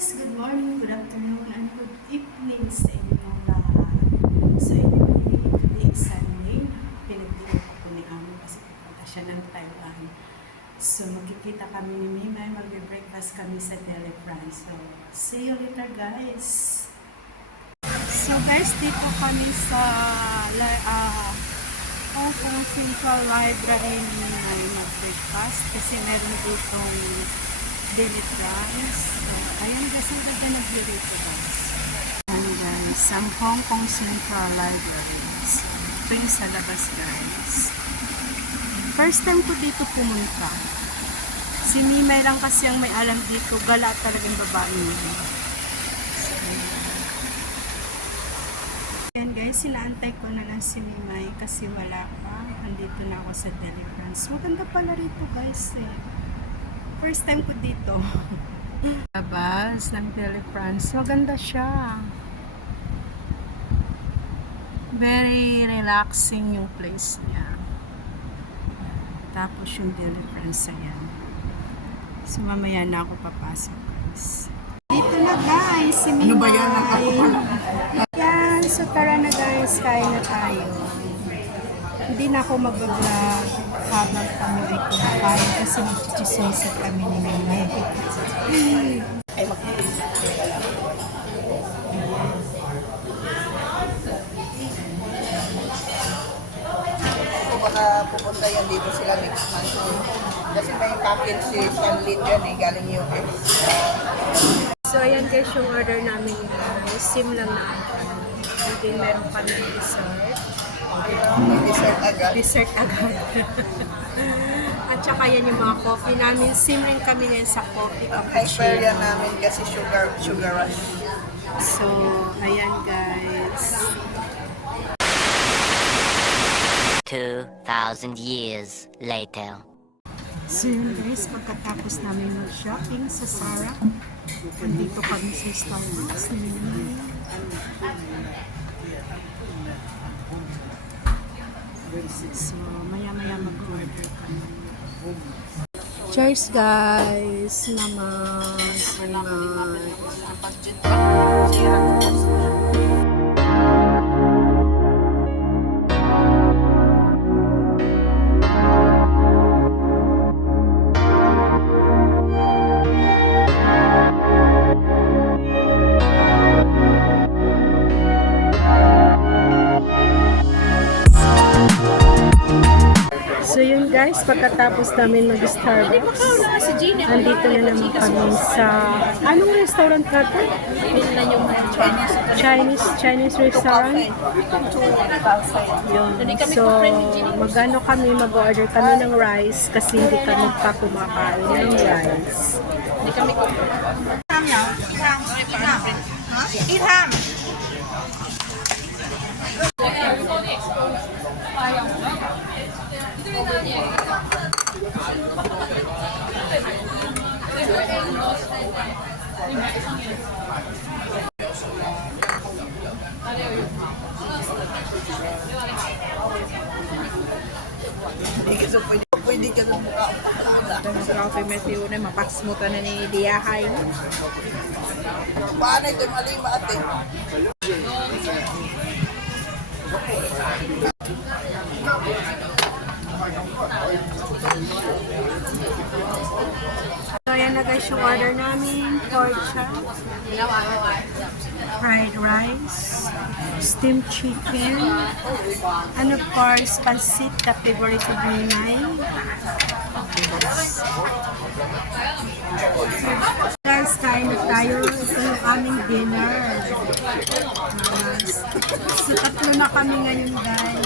guys! Good morning, good afternoon, and good evening sa inyong lahat. So anyway, today is Sunday. Pinagdino ko ni Amo kasi pupunta siya ng Taiwan. So magkikita kami ni Mimay, magbe-breakfast kami sa Deli France. So see you later guys! So guys, dito kami sa Hong Kong Central Library Mimay mag-breakfast kasi meron ditong Deli France. So, ayan guys, ang ganda na view rito guys. Ayan guys, ang Hong Kong Central Library. Ito yung sa labas guys. First time ko dito pumunta. Si Mimay lang kasi ang may alam dito. Gala talagang babae niya. So, ayan guys, sinaantay ko na lang si Mimay kasi wala pa. Andito na ako sa Deli France. Maganda pala rito guys eh. First time ko dito. Labas ng Deli France. Maganda siya. Very relaxing yung place niya. Tapos yung Deli France ayan. So mamaya na ako papasok guys. Dito na guys. Si Mimay. Ano ba yan? Yan. So tara na guys. Kain na tayo. Hindi na ako mag-vlog habang kami ay kumakain kasi mag-chisisa kami ni Mimay. Ay, So baka pupunta yan dito sila next month. Kasi may package si Stanley dyan eh, galing US. So ayan guys yung order namin guys. Sim lang na hindi meron kami dessert. Dessert agad. Dessert agad. At saka yan yung mga coffee namin. Sim rin kami ngayon sa coffee. Hyper yan namin kasi sugar rush. So, ayan guys. 2,000 years later. So yun guys, pagkatapos namin mag-shopping sa Zara, nandito kami sa Starbucks ni Mimay. So, maya-maya mag-order kami. Cheers guys! Namas! So yun guys, pagkatapos namin mag-Starbucks, nandito na naman kami sa, anong restaurant ka ito? Chinese restaurant? Yun. So, mag-ano kami, mag-order kami ng rice kasi hindi kami pa kumakain ng rice. Hindi kami Iham! Pwede ka ng mukha. Coffee Matthew na mapasmutan na ni Diyahay. Paano ito yung alima ate? So, ayan na guys yung order namin. Pork chop, fried rice, steamed chicken, and of course, pancit, the favorite of Mimay. Guys, kain na tayo. Ito yung aming dinner. So, tatlo na kami ngayon guys.